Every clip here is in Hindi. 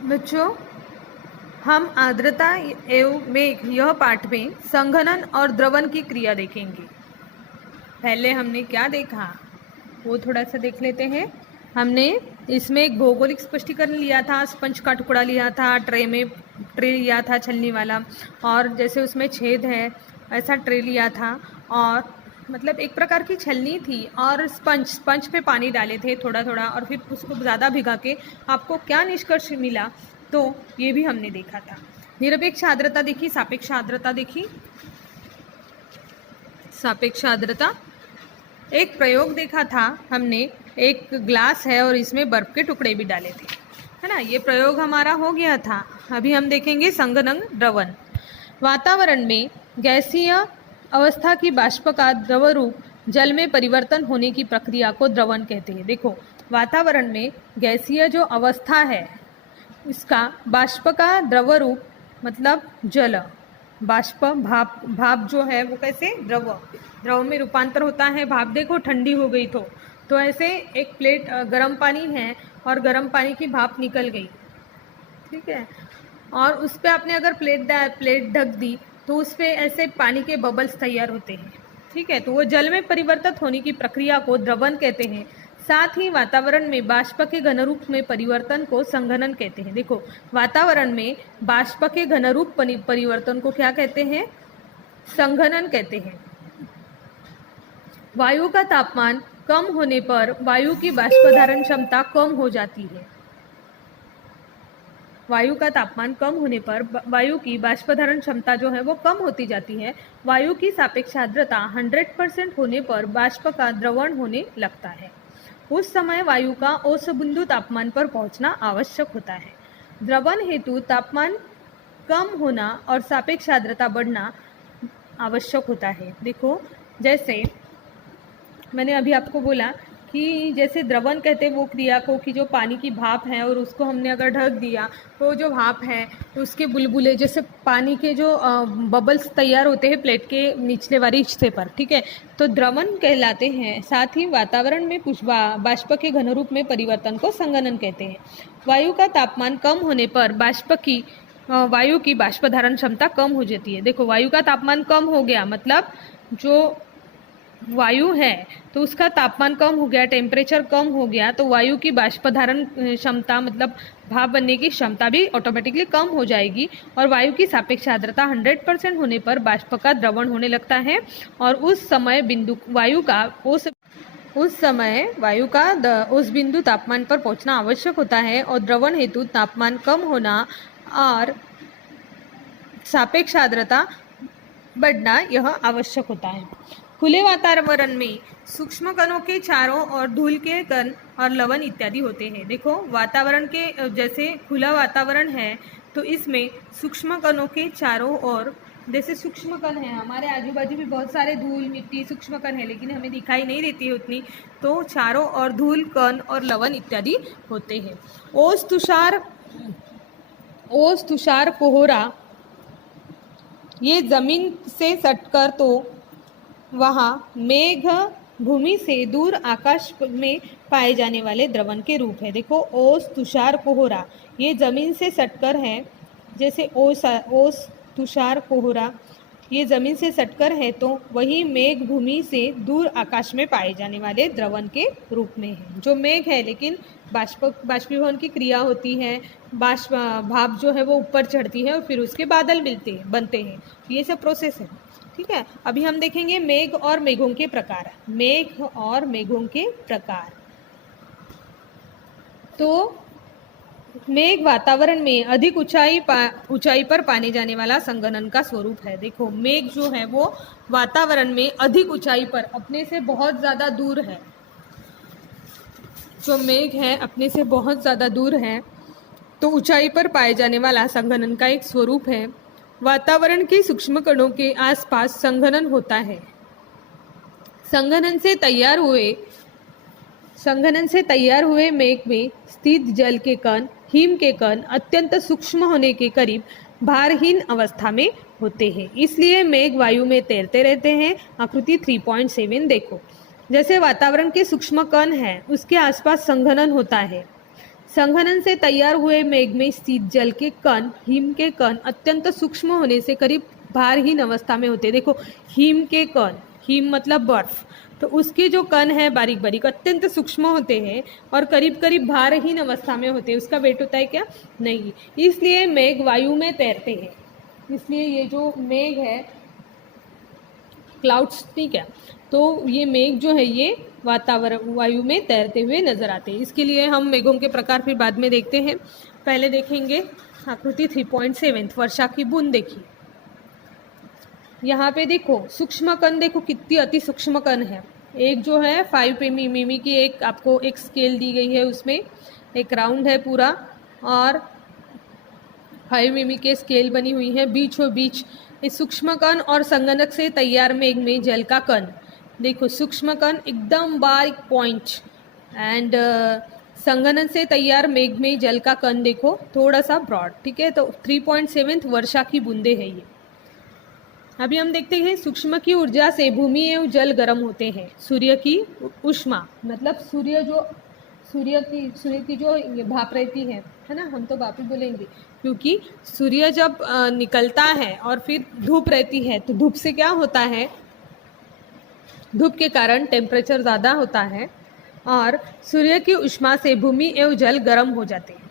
बच्चों, हम आर्द्रता एवं मेघ यह पाठ में संघनन और द्रवन की क्रिया देखेंगे। पहले हमने क्या देखा वो थोड़ा सा देख लेते हैं। हमने इसमें एक भौगोलिक स्पष्टीकरण लिया था, स्पंज का टुकड़ा लिया था, ट्रे लिया था छलनी वाला, और जैसे उसमें छेद है ऐसा ट्रे लिया था, और मतलब एक प्रकार की छलनी थी और स्पंज पे पानी डाले थे थोड़ा थोड़ा, और फिर उसको ज़्यादा भिगा के आपको क्या निष्कर्ष मिला तो ये भी हमने देखा था। निरपेक्ष आर्द्रता देखी, सापेक्ष आर्द्रता देखी। सापेक्ष आर्द्रता एक प्रयोग देखा था हमने, एक ग्लास है और इसमें बर्फ के टुकड़े भी डाले थे, है ना। ये प्रयोग हमारा हो गया था। अभी हम देखेंगे संघनन द्रवन। वातावरण में गैसीय अवस्था की बाष्प का द्रव रूप जल में परिवर्तन होने की प्रक्रिया को द्रवन कहते हैं। देखो, वातावरण में गैसीय जो अवस्था है इसका बाष्प का द्रव रूप मतलब जल, बाष्प भाप जो है वो कैसे द्रव में रूपांतर होता है। भाप देखो ठंडी हो गई तो ऐसे एक प्लेट गर्म पानी है और गर्म पानी की भाप निकल गई, ठीक है, और उस पर आपने अगर प्लेट ढक दी तो उस पर ऐसे पानी के बबल्स तैयार होते हैं, ठीक है। तो वो जल में परिवर्तित होने की प्रक्रिया को द्रवन कहते हैं। साथ ही वातावरण में बाष्प के घनरूप में परिवर्तन को संघनन कहते हैं। देखो, वातावरण में बाष्प के घनरूप परिवर्तन को क्या कहते हैं? संघनन कहते हैं। वायु का तापमान कम होने पर वायु की बाष्प धारण क्षमता कम हो जाती है। वायु का तापमान कम होने पर वायु की बाष्प धारण क्षमता जो है वो कम होती जाती है। वायु की सापेक्ष आर्द्रता 100% होने पर बाष्प का द्रवण होने लगता है। उस समय वायु का औसत बिंदु तापमान पर पहुंचना आवश्यक होता है। द्रवन हेतु तापमान कम होना और सापेक्ष आर्द्रता बढ़ना आवश्यक होता है। देखो, जैसे मैंने अभी आपको बोला कि जैसे द्रवन कहते हैं वो क्रिया को कि जो पानी की भाप है और उसको हमने अगर ढक दिया तो जो भाप है तो उसके बुलबुले जैसे पानी के जो बबल्स तैयार होते हैं प्लेट के निचले वाले हिस्से पर, ठीक है, तो द्रवन कहलाते हैं। साथ ही वातावरण में कुछ बाष्प के घनरूप में परिवर्तन को संघनन कहते हैं। वायु का तापमान कम होने पर वायु की बाष्प धारण क्षमता कम हो जाती है। देखो, वायु का तापमान कम हो गया मतलब जो वायु है तो उसका तापमान कम हो गया, टेम्परेचर कम हो गया, तो वायु की बाष्प धारण क्षमता मतलब भाप बनने की क्षमता भी ऑटोमेटिकली कम हो जाएगी। और वायु की सापेक्ष आर्द्रता 100% होने पर बाष्प का द्रवण होने लगता है और उस समय वायु का उस बिंदु तापमान पर पहुंचना आवश्यक होता है और द्रवण हेतु तापमान कम होना और सापेक्ष आर्द्रता बढ़ना यह आवश्यक होता है। खुले वातावरण में सूक्ष्म कणों के चारों ओर धूल के कण और लवण इत्यादि होते हैं। देखो, वातावरण के जैसे खुला वातावरण है तो इसमें सूक्ष्म कणों के चारों ओर, जैसे सूक्ष्म कण है हमारे आजू बाजू भी बहुत सारे धूल मिट्टी सूक्ष्म कण है लेकिन हमें दिखाई नहीं देती है उतनी, तो चारों ओर धूल कण और लवण इत्यादि होते हैं। ओस तुषार कोहरा ये जमीन से सटकर तो वहाँ मेघ भूमि से दूर आकाश में पाए जाने वाले द्रवन के रूप है। देखो, ओस तुषार कोहरा ये जमीन से सटकर है, जैसे ओस तुषार कोहरा ये जमीन से सटकर है तो वही मेघ भूमि से दूर आकाश में पाए जाने वाले द्रवन के रूप में है। जो मेघ है लेकिन बाष्पीभवन की क्रिया होती है, भाप जो है वो ऊपर चढ़ती है और फिर उसके बादल बनते हैं, ये सब प्रोसेस है, ठीक है। अभी हम देखेंगे मेघ और मेघों के प्रकार। मेघ और मेघों के प्रकार, तो मेघ वातावरण में अधिक ऊंचाई पर पाने जाने वाला संघनन का स्वरूप है। देखो, मेघ जो है वो वातावरण में अधिक ऊंचाई पर अपने से बहुत ज़्यादा दूर है। जो मेघ है अपने से बहुत ज़्यादा दूर है तो ऊंचाई पर पाए जाने वाला संघनन का एक स्वरूप है। वातावरण के सूक्ष्म कणों के आसपास संघनन होता है। संघनन से तैयार हुए मेघ में स्थित जल के कण, हिम के कण अत्यंत सूक्ष्म होने के करीब भारहीन अवस्था में होते हैं, इसलिए मेघ वायु में तैरते रहते हैं। आकृति 3.7 देखो, जैसे वातावरण के सूक्ष्म कण है उसके आसपास संघनन होता है। संघनन से तैयार हुए मेघ में स्थित जल के कण, हिम के कण अत्यंत सूक्ष्म होने से करीब भारहीन अवस्था में होते हैं। देखो, हिम के कण, हिम मतलब बर्फ, तो उसके जो कण है बारीक बारीक अत्यंत सूक्ष्म होते हैं और करीब करीब भारहीन अवस्था में होते हैं। उसका वेट होता है क्या? नहीं। इसलिए मेघ वायु में तैरते हैं। इसलिए ये जो मेघ है, क्लाउड्स, ठीक है, तो ये मेघ जो है ये वातावरण वायु में तैरते हुए नजर आते हैं। इसके लिए हम मेघों के प्रकार फिर बाद में देखते हैं। पहले देखेंगे आकृति 3.7 वर्षा की बूंद। देखिए यहाँ पे देखो सूक्ष्म कण, देखो कितनी अति सूक्ष्म कण है। एक जो है 5 मिमी की एक आपको एक स्केल दी गई है, उसमें एक राउंड है पूरा और 5 मिमी के स्केल बनी हुई है। बीचों बीच इस सूक्ष्म कण और संगणक से तैयार मेघ में जल का कण, देखो सूक्ष्म कण एकदम बारीक पॉइंट एंड संगणन से तैयार मेघ में जल का कण देखो थोड़ा सा ब्रॉड, ठीक है। तो 3.7 वर्षा की बूंदे है ये। अभी हम देखते हैं सूक्ष्म की ऊर्जा से भूमि एवं जल गर्म होते हैं। सूर्य की ऊष्मा मतलब सूर्य की जो ये भाप रहती है ना, हम तो भाप ही बोलेंगे क्योंकि सूर्य जब निकलता है और फिर धूप रहती है, तो धूप से क्या होता है, धूप के कारण टेम्परेचर ज़्यादा होता है और सूर्य की ऊष्मा से भूमि एवं जल गर्म हो जाते हैं।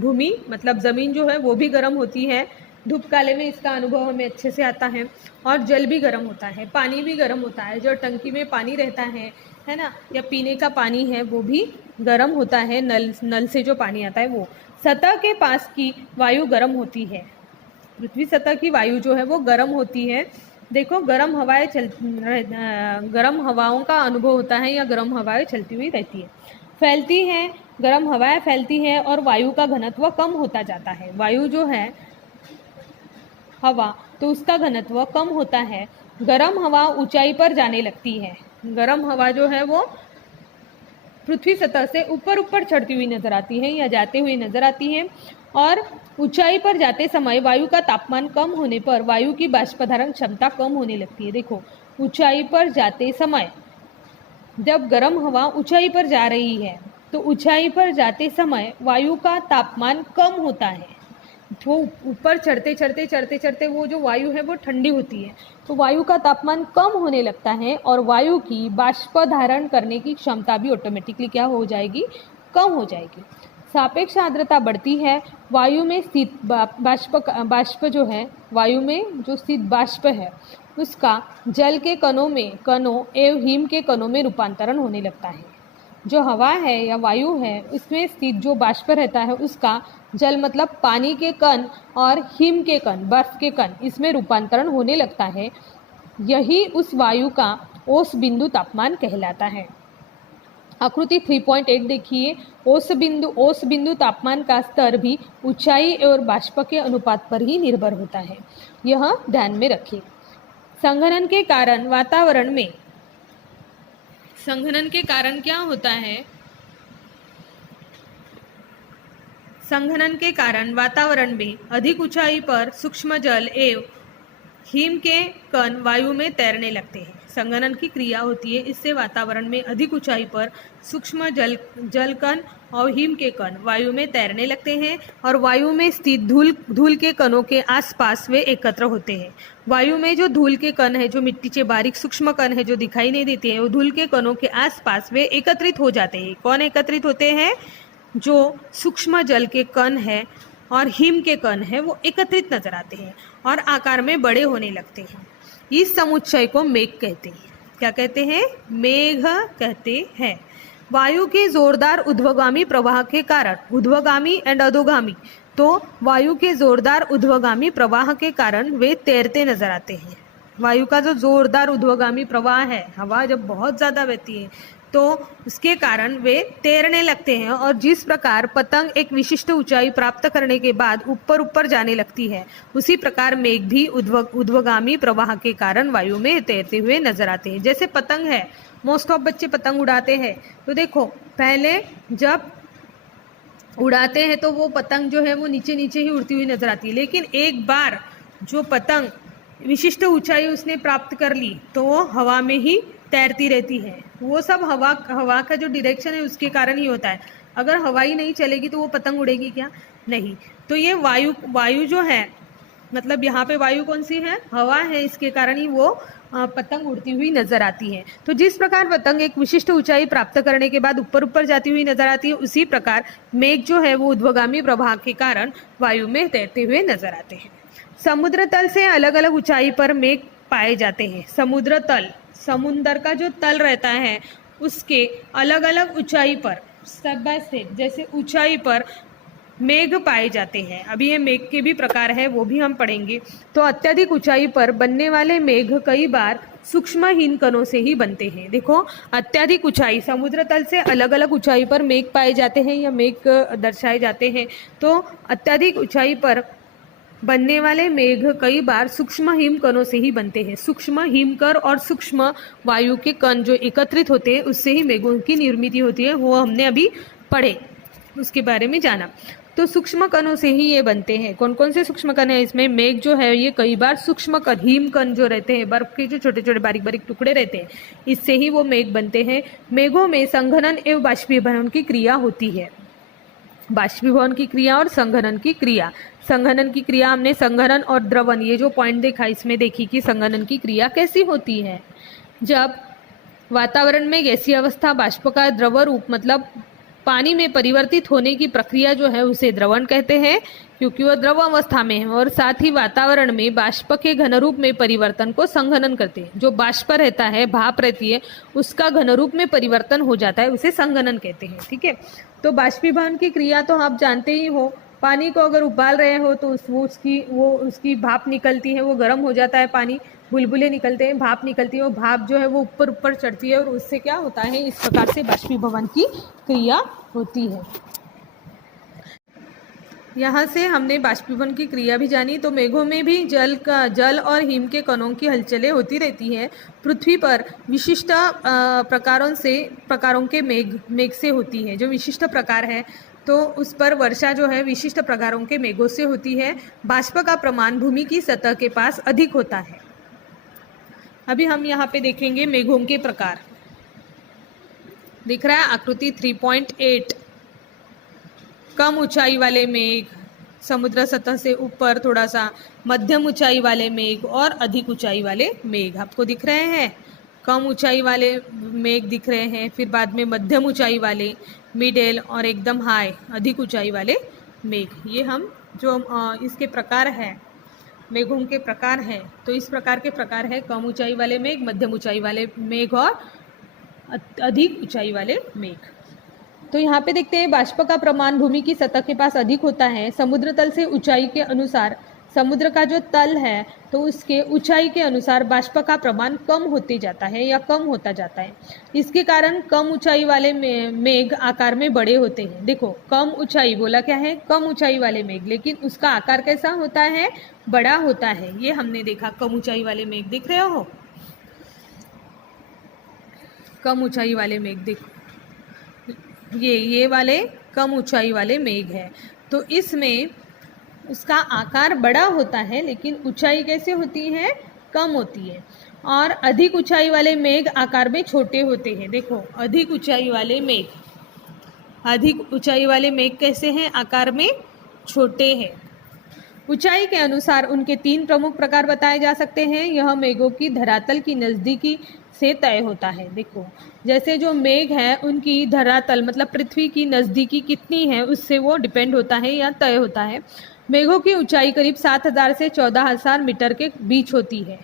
भूमि मतलब ज़मीन जो है वो भी गर्म होती है, धूप काले में इसका अनुभव हमें अच्छे से आता है। और जल भी गर्म होता है, पानी भी गर्म होता है। जो टंकी में पानी रहता है ना, या पीने का पानी है वो भी गर्म होता है। नल से जो पानी आता है वो। सतह के पास की वायु गर्म होती है। पृथ्वी सतह की वायु जो है वो गर्म होती है। देखो गर्म हवाओं का अनुभव होता है या गर्म हवाएं चलती हुई रहती है, फैलती है। गर्म हवाएं फैलती है और वायु का घनत्व कम होता जाता है। वायु जो है हवा, तो उसका घनत्व कम होता है। गर्म हवा ऊंचाई पर जाने लगती है। गर्म हवा जो है वो पृथ्वी सतह से ऊपर ऊपर चढ़ती हुई नजर आती है या जाते हुए नजर आती है। और ऊंचाई पर जाते समय वायु का तापमान कम होने पर वायु की बाष्पधारण क्षमता कम होने लगती है। देखो ऊंचाई पर जाते समय, जब गर्म हवा ऊंचाई पर जा रही है तो ऊंचाई पर जाते समय वायु का तापमान कम होता है। वो ऊपर चढ़ते वो जो वायु है वो ठंडी होती है, तो वायु का तापमान कम होने लगता है और वायु की बाष्प धारण करने की क्षमता भी ऑटोमेटिकली क्या हो जाएगी, कम हो जाएगी। सापेक्ष आर्द्रता बढ़ती है। वायु में स्थित बाष्प जो है, वायु में जो स्थित बाष्प है उसका जल के कणों एवं हिम के कणों में रूपांतरण होने लगता है। जो हवा है या वायु है उसमें स्थित जो बाष्प रहता है उसका जल मतलब पानी के कण और हिम के कण, बर्फ के कण, इसमें रूपांतरण होने लगता है। यही उस वायु का औस बिंदु तापमान कहलाता है। आकृति 3.8 देखिए। औस बिंदु तापमान का स्तर भी ऊंचाई और बाष्प के अनुपात पर ही निर्भर होता है, यह ध्यान में रखिए। संघनन के कारण वातावरण में, संघनन के कारण क्या होता है, संघनन के कारण वातावरण में अधिक ऊंचाई पर सूक्ष्म जल एवं हिम के कण वायु में तैरने लगते हैं। संघनन की क्रिया होती है, इससे वातावरण में अधिक ऊंचाई पर सूक्ष्म जल कण और हिम के कण वायु में तैरने लगते हैं और वायु में स्थित धूल के कणों के आसपास वे एकत्र होते हैं। वायु में जो धूल के कण है, जो मिट्टी के बारीक सूक्ष्म कण है जो दिखाई नहीं देते हैं, वो धूल के कणों के आसपास वे एकत्रित हो जाते हैं। कौन एकत्रित होते हैं? जो सूक्ष्म जल के कण है और हिम के कण है वो एकत्रित नजर आते हैं और आकार में बड़े होने लगते हैं। इस समुच्चय को मेघ कहते हैं। क्या कहते हैं? मेघ कहते हैं। वायु के जोरदार ऊर्ध्वगामी प्रवाह के कारण, ऊर्ध्वगामी एंड अधोगामी, तो वायु के जोरदार ऊर्ध्वगामी प्रवाह के कारण वे तैरते नजर आते हैं। वायु का जो जोरदार ऊर्ध्वगामी प्रवाह है, हवा जब बहुत ज़्यादा बहती है तो उसके कारण वे तैरने लगते हैं। और जिस प्रकार पतंग एक विशिष्ट ऊंचाई प्राप्त करने के बाद ऊपर जाने लगती है, उसी प्रकार मेघ भी ऊर्ध्वगामी प्रवाह के कारण वायु में तैरते हुए नजर आते हैं। जैसे पतंग है, मोस्ट ऑफ बच्चे पतंग उड़ाते हैं, तो देखो पहले जब उड़ाते हैं तो वो पतंग जो है वो नीचे नीचे ही उड़ती हुई नजर आती है, लेकिन एक बार जो पतंग विशिष्ट ऊंचाई उसने प्राप्त कर ली तो वो हवा में ही तैरती रहती है, वो सब हवा का जो डायरेक्शन है उसके कारण ही होता है। अगर हवा ही नहीं चलेगी तो वो पतंग उड़ेगी क्या? नहीं। तो ये वायु जो है, मतलब यहाँ पे वायु कौन सी है? हवा है, इसके कारण ही वो पतंग उड़ती हुई नजर आती है। तो जिस प्रकार पतंग एक विशिष्ट ऊंचाई प्राप्त करने के बाद ऊपर ऊपर जाती हुई नजर आती है, उसी प्रकार मेघ जो है वो ऊर्ध्वगामी प्रवाह के कारण वायु में तैरते हुए नजर आते हैं। समुद्र तल से अलग अलग ऊंचाई पर मेघ पाए जाते हैं। समुद्र तल, समुद्र का जो तल रहता है उसके अलग अलग ऊंचाई पर, स्टेप बाय स्टेप, जैसे ऊंचाई पर मेघ पाए जाते हैं। अभी ये मेघ के भी प्रकार है, वो भी हम पढ़ेंगे। तो अत्यधिक ऊंचाई पर बनने वाले मेघ कई बार सूक्ष्म हिमकणों से ही बनते हैं। देखो, अत्यधिक ऊंचाई, समुद्र तल से अलग अलग ऊंचाई पर मेघ पाए जाते हैं या मेघ दर्शाए जाते हैं। तो अत्यधिक ऊंचाई पर बनने वाले मेघ कई बार सूक्ष्म हिमकणों से ही बनते हैं। सूक्ष्म हिमकर और सूक्ष्म वायु के कण जो एकत्रित होते हैं उससे ही मेघों की निर्मित होती है, वो हमने अभी पढ़े, उसके बारे में जाना। तो सूक्ष्म कणों से ही ये बनते हैं। कौन कौन से सूक्ष्म कण है इसमें? मेघ जो है ये कई बार सूक्ष्म कण, हिमकण जो रहते हैं, बर्फ के जो छोटे छोटे बारीक बारीक टुकड़े रहते हैं, इससे ही वो मेघ बनते हैं। मेघों में संघनन एवं बाष्पीभवन की क्रिया होती है। बाष्पीभवन की क्रिया और संघनन की क्रिया। संघनन की क्रिया हमने संघनन और द्रवण, ये जो पॉइंट देखा इसमें देखी कि संघनन की क्रिया कैसी होती है। जब वातावरण में गैसीय अवस्था बाष्प का द्रव रूप मतलब पानी में परिवर्तित होने की प्रक्रिया जो है उसे द्रवण कहते हैं, क्योंकि वह द्रव अवस्था में है, और साथ ही वातावरण में बाष्प के घनरूप में परिवर्तन को संघनन करते हैं। जो बाष्प रहता है, भाप रहती है, उसका घनरूप में परिवर्तन हो जाता है, उसे संघनन कहते हैं। ठीक है, तो बाष्पीभवन की क्रिया तो आप जानते ही हो। पानी को अगर उबाल रहे हो तो उसकी भाप निकलती है, वो गर्म हो जाता है, पानी बुलबुले निकलते हैं, भाप निकलती है, वो भाप जो है वो ऊपर ऊपर चढ़ती है और उससे क्या होता है, इस प्रकार से बाष्पीभवन की क्रिया होती है। यहाँ से हमने बाष्पीभवन की क्रिया भी जानी। तो मेघों में भी जल और हिम के कणों की हलचलें होती रहती हैं। पृथ्वी पर विशिष्ट प्रकारों के मेघ से होती है। जो विशिष्ट प्रकार है तो उस पर वर्षा जो है विशिष्ट प्रकारों के मेघों से होती है। बाष्प का प्रमाण भूमि की सतह के पास अधिक होता है। अभी हम यहाँ पे देखेंगे मेघों के प्रकार। दिख रहा है आकृति 3.8। कम ऊंचाई वाले मेघ, समुद्र सतह से ऊपर थोड़ा सा, मध्यम ऊंचाई वाले मेघ और अधिक ऊंचाई वाले मेघ आपको दिख रहे हैं। कम ऊंचाई वाले मेघ दिख रहे हैं, फिर बाद में मध्यम ऊंचाई वाले, मिडिल और एकदम हाई अधिक ऊंचाई वाले मेघ। ये हम जो इसके प्रकार हैं, मेघों के प्रकार हैं, तो इस प्रकार के प्रकार है कम ऊंचाई वाले मेघ, मध्यम ऊंचाई वाले मेघ और अधिक ऊंचाई वाले मेघ। तो यहाँ पे देखते हैं बाष्प का प्रमाण भूमि की सतह के पास अधिक होता है। समुद्र तल से ऊंचाई के अनुसार, समुद्र का जो तल है तो उसके ऊंचाई के अनुसार बाष्प का प्रमाण कम होते जाता है या कम होता जाता है। इसके कारण कम ऊंचाई वाले मेघ आकार में बड़े होते हैं। देखो, कम ऊंचाई बोला क्या है? कम ऊंचाई वाले मेघ, लेकिन उसका आकार कैसा होता है? बड़ा होता है। ये हमने देखा। कम ऊंचाई वाले मेघ दिख रहे हो? कम ऊंचाई वाले मेघ देखो, ये वाले कम ऊंचाई वाले मेघ है। तो इसमें उसका आकार बड़ा होता है, लेकिन ऊंचाई कैसे होती है? कम होती है। और अधिक ऊंचाई वाले मेघ आकार में छोटे होते हैं। देखो, अधिक ऊंचाई वाले मेघ, अधिक ऊंचाई वाले मेघ कैसे हैं? आकार में छोटे हैं। ऊंचाई के अनुसार उनके 3 प्रमुख प्रकार बताए जा सकते हैं। यह मेघों की धरातल की नज़दीकी से तय होता है। देखो, जैसे जो मेघ है उनकी धरातल मतलब पृथ्वी की नज़दीकी कितनी है उससे वो डिपेंड होता है या तय होता है। मेघों की ऊंचाई करीब 7,000 से 14,000 मीटर के बीच होती है।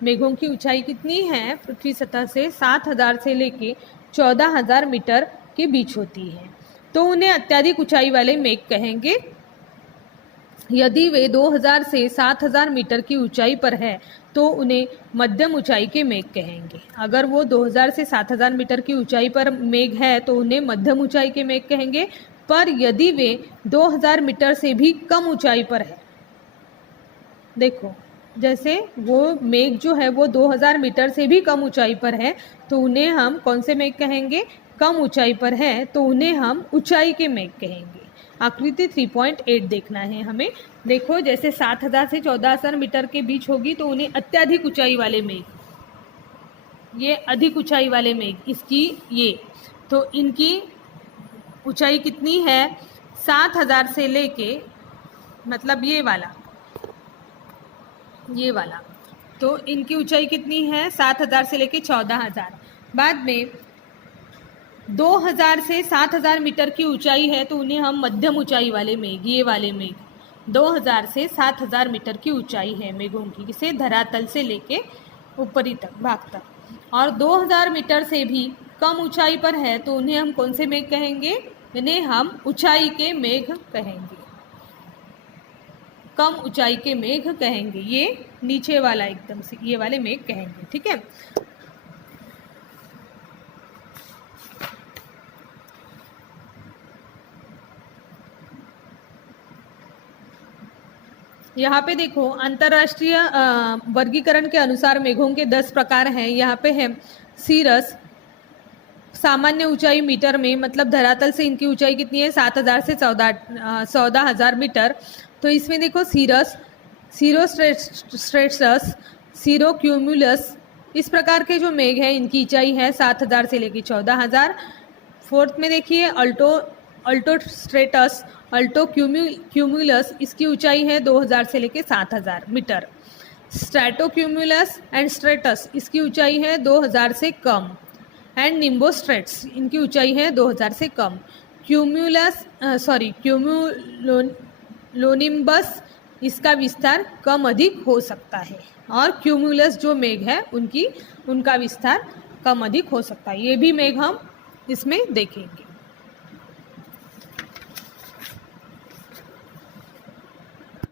मेघों की ऊंचाई कितनी है? पृथ्वी सतह से 7,000 से लेके 14,000 मीटर के बीच होती है। तो उन्हें अत्यधिक ऊंचाई वाले मेघ कहेंगे। यदि वे 2,000 से 7,000 मीटर की ऊंचाई पर है तो उन्हें मध्यम ऊंचाई के मेघ कहेंगे। अगर वो 2,000 से 7,000 मीटर की ऊंचाई पर मेघ है तो उन्हें मध्यम ऊंचाई के मेघ कहेंगे। पर यदि वे 2,000 मीटर से भी कम ऊंचाई पर है, देखो जैसे वो मेघ जो है वो 2,000 मीटर से भी कम ऊंचाई पर है तो उन्हें हम कौन से मेघ कहेंगे? कम ऊंचाई पर है तो उन्हें हम ऊंचाई के मेघ कहेंगे। आकृति 3.8 देखना है हमें। देखो, जैसे 7,000 से 14,000 मीटर के बीच होगी तो उन्हें अत्यधिक ऊंचाई वाले मेघ, ये अधिक ऊंचाई वाले मेघ, इसकी ये, तो इनकी ऊंचाई कितनी है 7000 से लेके, मतलब ये वाला, तो इनकी ऊंचाई कितनी है 7000 से लेके 14000। बाद में 2000 से 7000 मीटर की ऊंचाई है तो उन्हें हम मध्यम ऊंचाई वाले मेघ, ये वाले मेघ 2000 से 7000 मीटर की ऊंचाई है मेघों की, इसे धरातल से लेके ऊपरी तक, भाग तक। और 2000 मीटर से भी कम ऊंचाई पर है तो उन्हें हम कौन से मेघ कहेंगे, इन्हें हम ऊंचाई के मेघ कहेंगे, कम ऊंचाई के मेघ कहेंगे, ये नीचे वाला एकदम से ये वाले मेघ कहेंगे। ठीक है, यहाँ पे देखो अंतर्राष्ट्रीय वर्गीकरण के अनुसार मेघों के 10 प्रकार हैं। यहाँ पे है सीरस, सामान्य ऊंचाई मीटर में, मतलब धरातल से इनकी ऊंचाई कितनी है 7000 से 14000 मीटर। तो इसमें देखो सीरस, सीरोस्ट्रेटस, सीरोक्यूमुलस, इस प्रकार के जो मेघ हैं इनकी ऊंचाई है 7000 से लेकर 14000। फोर्थ में देखिए अल्टोस्ट्रेटस, अल्टोक्यूमुलस, इसकी ऊंचाई है 2000 से लेकर 7000 मीटर। स्ट्रैटोक्यूमुलस एंड स्ट्रेटस, इसकी ऊंचाई है 2000 से कम। एंड निम्बोस्ट्रेट्स, इनकी ऊंचाई है 2000 से कम। क्यूमुलोनिम्बस, इसका विस्तार कम अधिक हो सकता है। और क्यूमुलस जो मेघ है उनका विस्तार कम अधिक हो सकता है। ये भी मेघ हम इसमें देखेंगे।